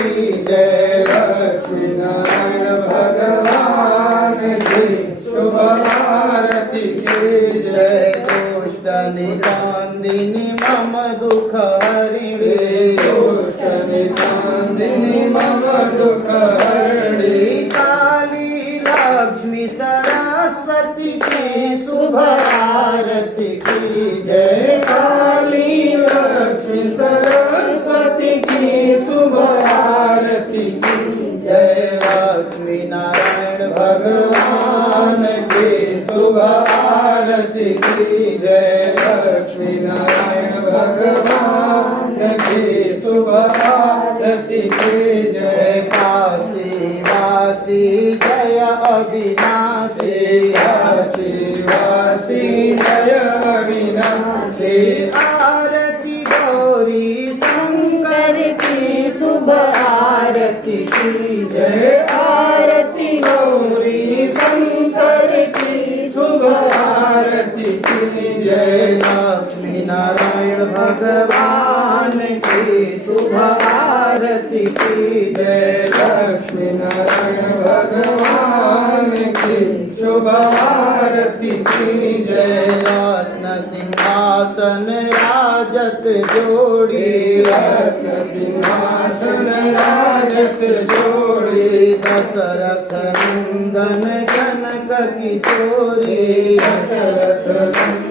जय लक्ष्मी नारायण भगवान की शुभ आरती की जय दुष्ट निकांदिनी मम दुख हरिणी दुष्ट निकांदिनी मम दुख हरिणी काली लक्ष्मी सरस्वती की शुभ आरती की जय काली लक्ष्मी सरस्वती की शुभ आरती की जय लक्ष्मी नारायण भगवान की शुभ आरती की जय लक्ष्मी नारायण भगवान की शुभ आरती की जय काशी वासी जय अविनाशी काशी वासी जय अविनाशी आरती गौरी शंकर की शुभ आरती की जय आरती गौरी शंकर की शुभ आरती की जय लक्ष्मी नारायण भगवान की शुभ आरती की जय लक्ष्मी नारायण भगवान की शुभ आरती की जय रत्न सिंहासन राजत जोड़ी रत्न सिंहासन राजत जोड़ी दशरथ नंदन जनक किशोरी दशरथ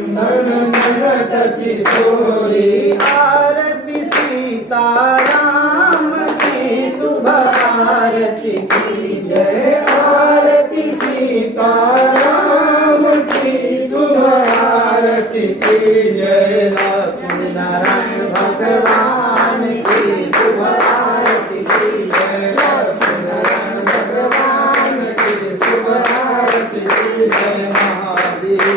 नंदन जनक किशोरी आरती सीताराम की शुभ आरती की जय आरती सीताराम की शुभ आरती की जय लक्ष्मी नारायण भगवान की शुभ आरती की जय लक्ष्मी नारायण भगवान की शुभ आरती की जय महावीर